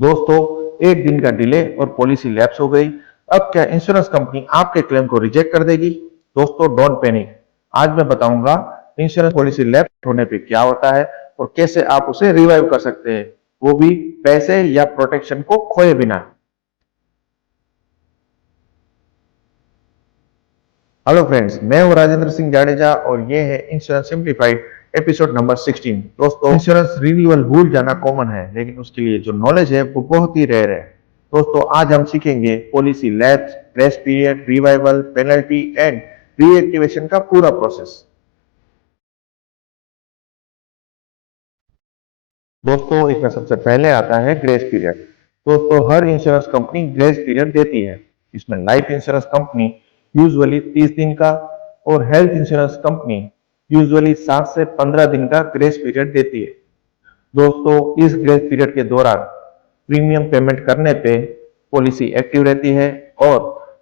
दोस्तों, एक दिन का डिले और पॉलिसी लैप्स हो गई। अब क्या इंश्योरेंस कंपनी आपके क्लेम को रिजेक्ट कर देगी? दोस्तों, डोंट पैनिक। आज मैं बताऊंगा इंश्योरेंस पॉलिसी लैप्स होने पे क्या होता है और कैसे आप उसे रिवाइव कर सकते हैं, वो भी पैसे या प्रोटेक्शन को खोए बिना। हेलो फ्रेंड्स, मैं हूं राजेंद्र सिंह जाडेजा और ये है इंश्योरेंस सिंप्लीफाइड एपिसोड नंबर 16। दोस्तों, इंश्योरेंस रिन्यूअल भूल जाना कॉमन है, लेकिन उसके लिए जो नॉलेज है वो बहुत ही रेयर है। दोस्तों, आज हम सीखेंगे policy lapse, grace period, revival, penalty and reactivation का पूरा प्रोसेस। दोस्तों, इसमें सबसे पहले आता है ग्रेस पीरियड। दोस्तों, हर इंश्योरेंस कंपनी ग्रेस पीरियड देती है। इसमें लाइफ इंश्योरेंस कंपनी यूजुअली 30 दिन का और हेल्थ इंश्योरेंस कंपनी यूजुअली 7 से 15 दिन का ग्रेस पीरियड देती है। दोस्तों, इस ग्रेस पीरियड के दौरान प्रीमियम पेमेंट करने पे पॉलिसी एक्टिव रहती है और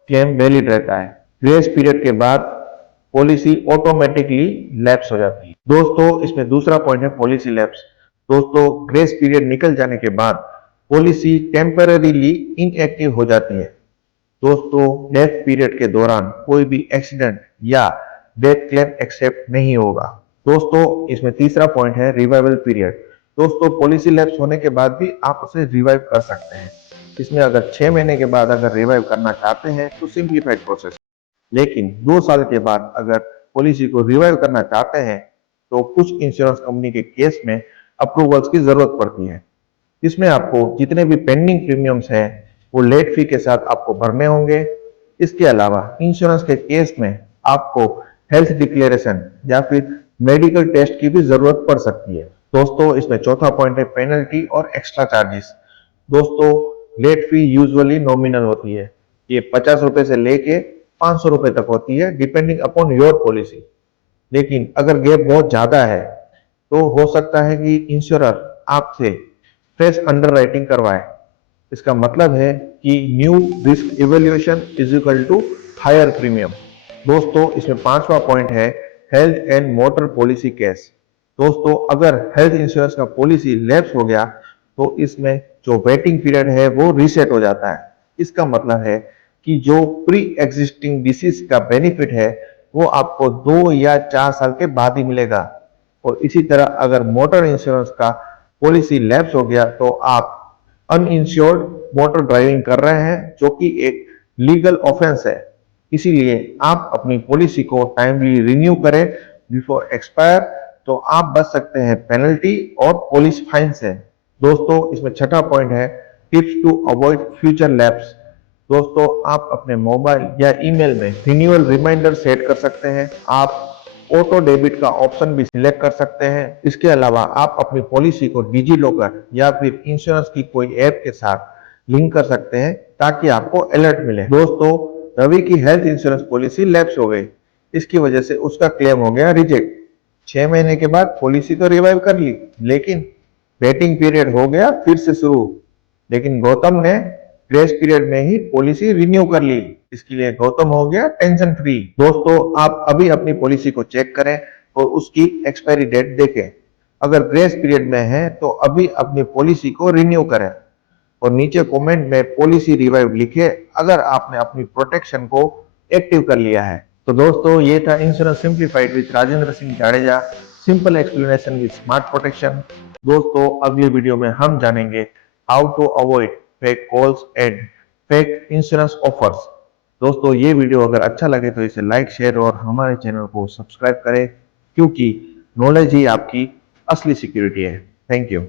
क्लेम वैलिड रहता है। ग्रेस पीरियड के बाद पॉलिसी ऑटोमेटिकली लैप्स हो जाती है। दोस्तों, इसमें दूसरा पॉइंट है पॉलिसी लैप्स। दोस्तों, ग्रेस पीरियड निकल जाने के बाद पॉलिसी टेम्पररीली इनएक्टिव हो जाती है। दोस्तों, डेथ पीरियड के दौरान कोई भी एक्सीडेंट या डेथ क्लेम एक्सेप्ट नहीं होगा। दोस्तों, इसमें तीसरा पॉइंट है रिवाइवल पीरियड। दोस्तों, पॉलिसी लैप्स होने के बाद भी आप उसे रिवाइव कर सकते हैं। इसमें अगर 6 महीने के बाद अगर रिवाइव करना चाहते हैं तो सिंप्लीफाइड प्रोसेस, लेकिन 2 साल के बाद अगर पॉलिसी को रिवाइव करना चाहते हैं तो कुछ इंश्योरेंस कंपनी के केस में अप्रूवल्स की जरूरत पड़ती है। इसमें आपको जितने भी पेंडिंग प्रीमियम्स हैं वो लेट फी के साथ आपको भरने होंगे। इसके अलावा इंश्योरेंस के केस में आपको हेल्थ डिक्लेरेशन या फिर मेडिकल टेस्ट की भी जरूरत पड़ सकती है। दोस्तों, इसमें चौथा पॉइंट है पेनल्टी और एक्स्ट्रा चार्जेस। दोस्तों, लेट फी यूजुअली नॉमिनल होती है। ये 50 रुपए से लेके 500 रुपए तक होती है, डिपेंडिंग अपॉन योर पॉलिसी। लेकिन अगर गैप बहुत ज्यादा है तो हो सकता है कि इंश्योरर आपसे फ्रेश अंडरराइटिंग करवाए। इसका मतलब है कि new risk evaluation is equal to higher premium. दोस्तों, इसमें पांचवा पॉइंट है health and motor policy case. दोस्तों, अगर हेल्थ इंश्योरेंस का पॉलिसी लैप्स हो गया तो इसमें जो वेटिंग पीरियड है वो रीसेट हो जाता है। इसका मतलब है कि जो प्री एग्जिस्टिंग डिसीज का बेनिफिट है वो आपको 2 या 4 साल के बाद ही मिलेगा। और इसी तरह अगर मोटर इंश्योरेंस का पॉलिसी लैप्स हो गया तो आप अनइंश्योर्ड मोटर ड्राइविंग कर रहे हैं, जो कि एक लीगल ऑफेंस है। इसीलिए आप अपनी पॉलिसी को टाइमली रिन्यू करें बिफोर एक्सपायर, तो आप बच सकते हैं पेनल्टी और पुलिस फाइन से। दोस्तों, इसमें छठा पॉइंट है tips to avoid future lapse. दोस्तों, आप अपने मोबाइल या ईमेल में रिन्यूअल रिमाइंडर सेट कर सकते हैं। आप ऑटो डेबिट का ऑप्शन भी सिलेक्ट कर सकते हैं। इसके अलावा आप अपनी पॉलिसी को डिजी लॉकर या फिर इंश्योरेंस की कोई ऐप के साथ लिंक कर सकते हैं ताकि आपको अलर्ट मिले। दोस्तों, रवि की हेल्थ इंश्योरेंस पॉलिसी लैप्स हो गई। इसकी वजह से उसका क्लेम हो गया रिजेक्ट। 6 महीने के बाद पॉलिसी तो रिवाइव कर ली, लेकिन वेटिंग पीरियड हो गया फिर से शुरू। लेकिन गौतम ने ग्रेस पीरियड में ही पॉलिसी रिन्यू कर ली। इसके लिए गौतम हो गया टेंशन फ्री। दोस्तों, आप अभी अपनी पॉलिसी को चेक करें और उसकी एक्सपायरी डेट देखें। अगर ग्रेस पीरियड में है तो अभी अपनी पॉलिसी को रिन्यू करें और नीचे कमेंट में पॉलिसी रिवाइव लिखे अगर आपने अपनी प्रोटेक्शन को एक्टिव कर लिया है। तो दोस्तों, ये था insurance simplified with Rajendra Singh Jadeja, simple explanation with smart protection. दोस्तों, अगली वीडियो में हम जानेंगे how to avoid fake calls and fake insurance offers. दोस्तों, ये वीडियो अगर अच्छा लगे तो इसे लाइक, शेयर और हमारे चैनल को सब्सक्राइब करें, क्योंकि नॉलेज ही आपकी असली सिक्योरिटी है। Thank you.